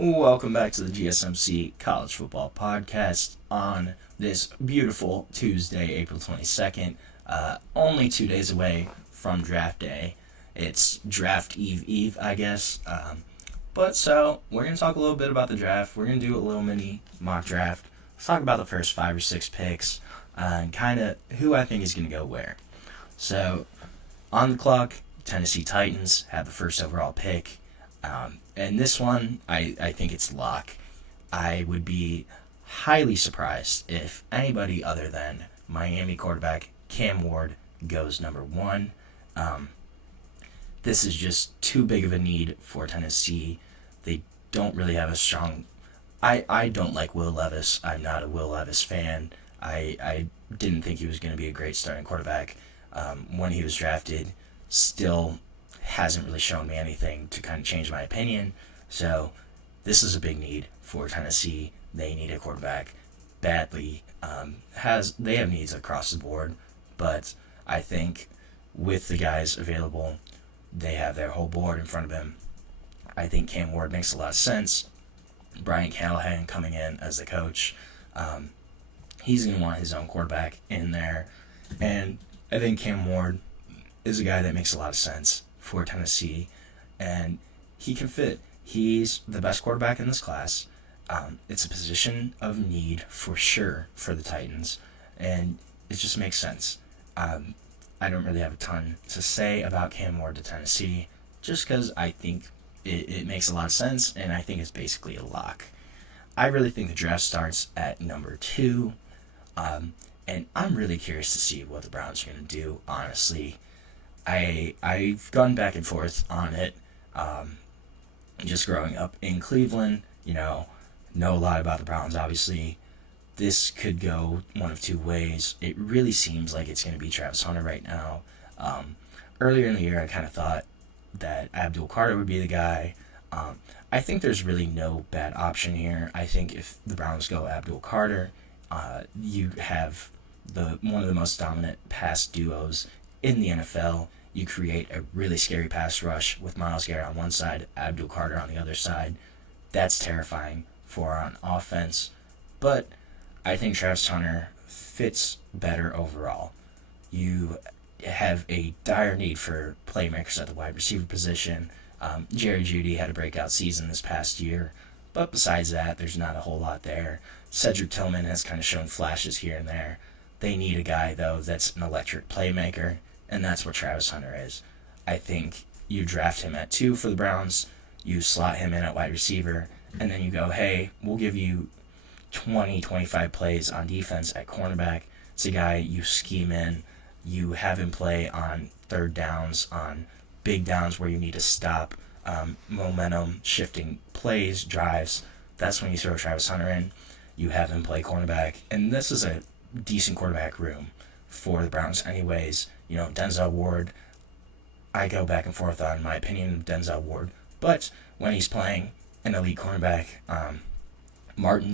Welcome back to the GSMC College Football Podcast on this beautiful Tuesday, April 22nd. Only 2 days away from draft day. It's draft eve, I guess. So we're going to talk a little bit about the draft. We're going to do a little mini mock draft. Let's talk about the first 5 or 6 picks and kind of who I think is going to go where. So on the clock, Tennessee Titans have the first overall pick. And this one, I think it's lock. I would be highly surprised if anybody other than Miami quarterback Cam Ward goes number 1. This is just too big of a need for Tennessee. They don't really have a strong... I don't like Will Levis. I'm not a Will Levis fan. I didn't think he was going to be a great starting quarterback when he was drafted. Still hasn't really shown me anything to kind of change my opinion. So this is a big need for Tennessee. They need a quarterback badly. They have needs across the board, but I think with the guys available, they have their whole board in front of them. I think Cam Ward makes a lot of sense. Brian Callahan coming in as the coach, he's going to want his own quarterback in there, and I think Cam Ward is a guy that makes a lot of sense for Tennessee, and he can fit. He's the best quarterback in this class. It's a position of need for sure for the Titans, and it just makes sense. I don't really have a ton to say about Cam Ward to Tennessee, just because I think it makes a lot of sense, and I think it's basically a lock. I really think the draft starts at number 2, and I'm really curious to see what the Browns are going to do, honestly. I've gone back and forth on it. Just growing up in Cleveland, know a lot about the Browns, obviously. This could go one of 2 ways. It really seems like it's going to be Travis Hunter right now. Earlier in the year, I kind of thought that Abdul would be the guy. I think there's really no bad option here. I think if the Browns go Abdul, you have one of the most dominant pass duos in the NFL. You create a really scary pass rush with Myles Garrett on one side, Abdul on the other side. That's terrifying for on offense. But I think Travis Hunter fits better overall. You have a dire need for playmakers at the wide receiver position. Jerry Jeudy had a breakout season this past year, but besides that, there's not a whole lot there. Cedric Tillman has kind of shown flashes here and there. They need a guy, though, that's an electric playmaker, and that's what Travis Hunter is. I think you draft him at 2 for the Browns, you slot him in at wide receiver, and then you go, hey, we'll give you 20, 25 plays on defense at cornerback. It's a guy you scheme in. You have him play on third downs, on big downs where you need to stop momentum, shifting plays, drives. That's when you throw Travis Hunter in. You have him play cornerback, and this is a decent quarterback room for the Browns anyways. Denzel Ward, I go back and forth on my opinion of Denzel Ward, but when he's playing an elite cornerback, Martin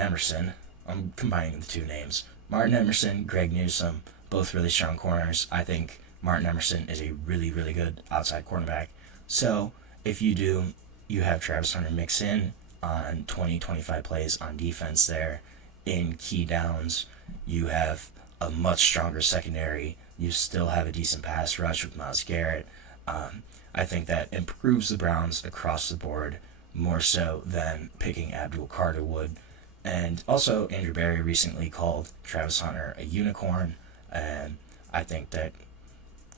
Emerson, I'm combining the 2 names. Martin Emerson, Greg Newsome, both really strong corners. I think Martin Emerson is a really, really good outside cornerback. So if you have Travis Hunter mix in on 20, 25 plays on defense there in key downs. You have a much stronger secondary. You still have a decent pass rush with Myles Garrett. I think that improves the Browns across the board more so than picking Abdul would. And also, Andrew Berry recently called Travis Hunter a unicorn, and I think that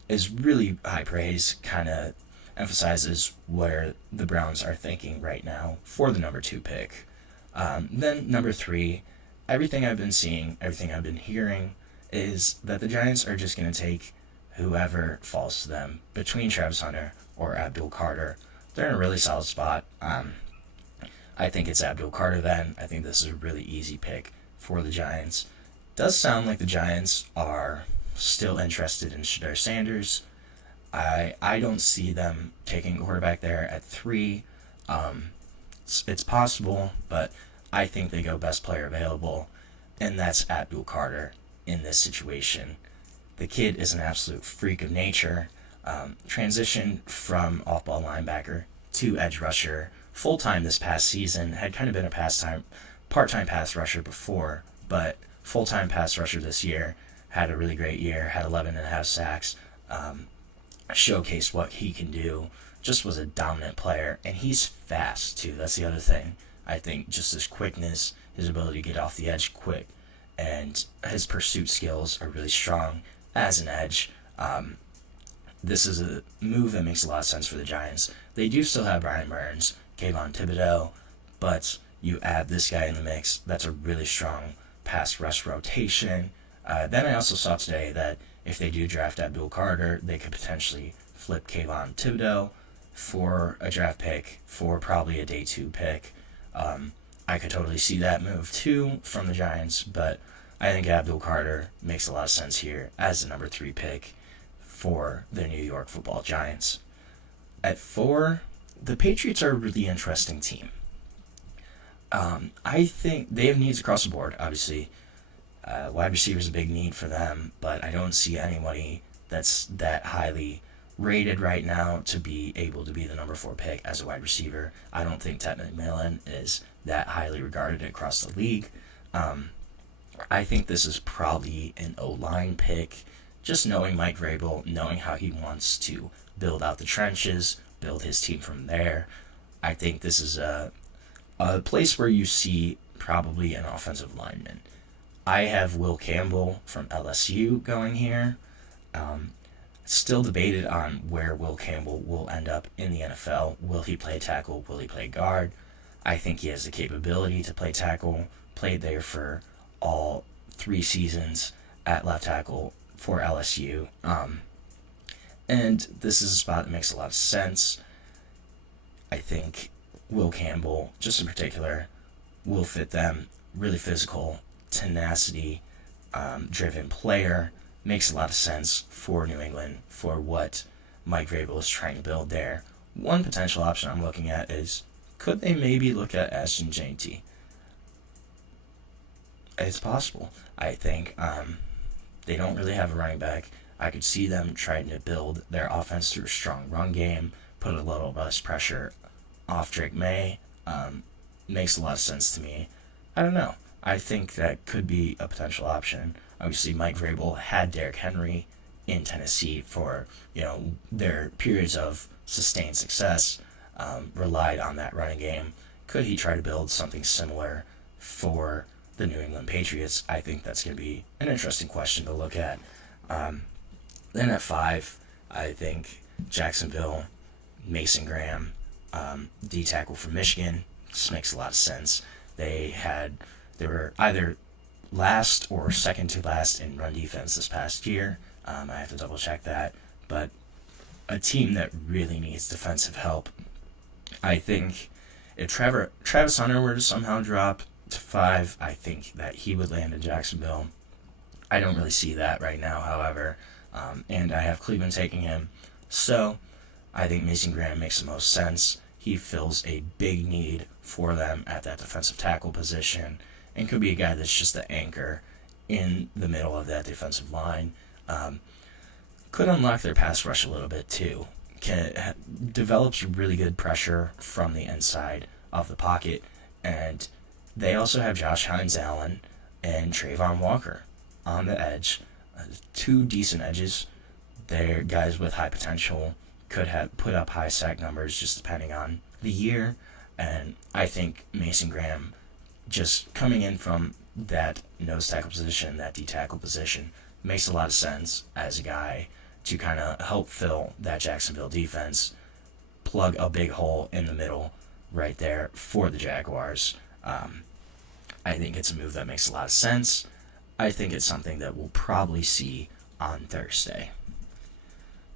is really high praise, kind of emphasizes where the Browns are thinking right now for the number 2 pick. Then number 3, everything I've been seeing, everything I've been hearing is that the Giants are just going to take whoever falls to them between Travis Hunter or Abdul. They're in a really solid spot. I think it's Abdul then. I think this is a really easy pick for the Giants. Does sound like the Giants are still interested in Shedeur Sanders. I don't see them taking a quarterback there at 3. It's possible, but I think they go best player available, and that's Abdul in this situation. The kid is an absolute freak of nature. Transitioned from off-ball linebacker to edge rusher full-time this past season. Had kind of been a part-time pass rusher before, but full-time pass rusher this year. Had a really great year, had 11.5 sacks, showcased what he can do, just was a dominant player, and he's fast too. That's the other thing. I think just his quickness, his ability to get off the edge quick, and his pursuit skills are really strong as an edge. This is a move that makes a lot of sense for the Giants. They do still have Brian Burns, Kayvon Thibodeau, but you add this guy in the mix, that's a really strong pass rush rotation. Then I also saw today that if they do draft Abdul Carter, they could potentially flip Kayvon Thibodeau for a draft pick, for probably a day 2 pick. I could totally see that move too from the Giants, but I think Abdul Carter makes a lot of sense here as the number 3 pick for the New York Football Giants. At 4, the Patriots are a really interesting team. I think they have needs across the board, obviously. Wide receiver is a big need for them, but I don't see anybody that's that highly rated right now to be able to be the number 4 pick as a wide receiver. I don't think Ted McMillan is that highly regarded across the league. I think this is probably an O-line pick. Just knowing Mike Vrabel, knowing how he wants to build out the trenches, build his team from there, I think this is a place where you see probably an offensive lineman. I have Will Campbell from LSU going here. Still debated on where Will Campbell will end up in the NFL. Will he play tackle? Will he play guard? I think he has the capability to play tackle. Played there for all 3 seasons at left tackle for LSU. And this is a spot that makes a lot of sense. I think Will Campbell, just in particular, will fit them. Really physical, tenacity, driven player. Makes a lot of sense for New England, for what Mike Vrabel is trying to build there. One potential option I'm looking at is, could they maybe look at Ashton Jeanty? It's possible. I think they don't really have a running back. I could see them trying to build their offense through a strong run game, put a little less pressure off Drake May. Makes a lot of sense to me. I don't know. I think that could be a potential option. Obviously, Mike Vrabel had Derrick Henry in Tennessee for their periods of sustained success, relied on that running game. Could he try to build something similar for the New England Patriots? I think that's going to be an interesting question to look at. Then at 5, I think Jacksonville, Mason Graham, D tackle from Michigan. This makes a lot of sense. They were either last or second to last in run defense this past year. I have to double check that, but a team that really needs defensive help. I think if Travis Hunter were to somehow drop to 5, I think that he would land in Jacksonville. I don't really see that right now, however, and I have Cleveland taking him. So I think Mason Graham makes the most sense. He fills a big need for them at that defensive tackle position, and could be a guy that's just the anchor in the middle of that defensive line. Could unlock their pass rush a little bit too. Develops really good pressure from the inside of the pocket, and they also have Josh Hines-Allen and Trayvon Walker on the edge. 2 decent edges. They're guys with high potential, could have put up high sack numbers just depending on the year, and I think Mason Graham, just coming in from that nose tackle position, that D tackle position, makes a lot of sense as a guy to kind of help fill that Jacksonville defense, plug a big hole in the middle right there for the Jaguars. I think it's a move that makes a lot of sense. I think it's something that we'll probably see on Thursday.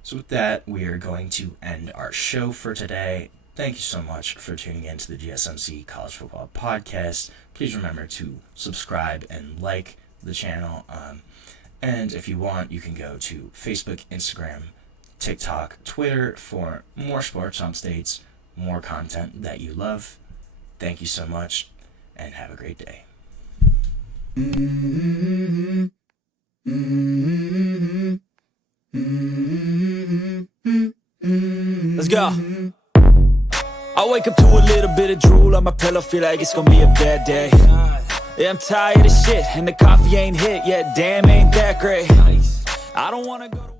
So with that, we are going to end our show for today. Thank you so much for tuning in to the GSMC College Football Podcast. Please remember to subscribe and like the channel. And if you want, you can go to Facebook, Instagram, TikTok, Twitter for more sports updates, more content that you love. Thank you so much, and have a great day. Mm-hmm. Mm-hmm. Mm-hmm. Mm-hmm. Let's go. I wake up to a little bit of drool on my pillow, feel like it's gonna be a bad day. Yeah, I'm tired of shit, and the coffee ain't hit yet, damn, ain't that great. I don't wanna go to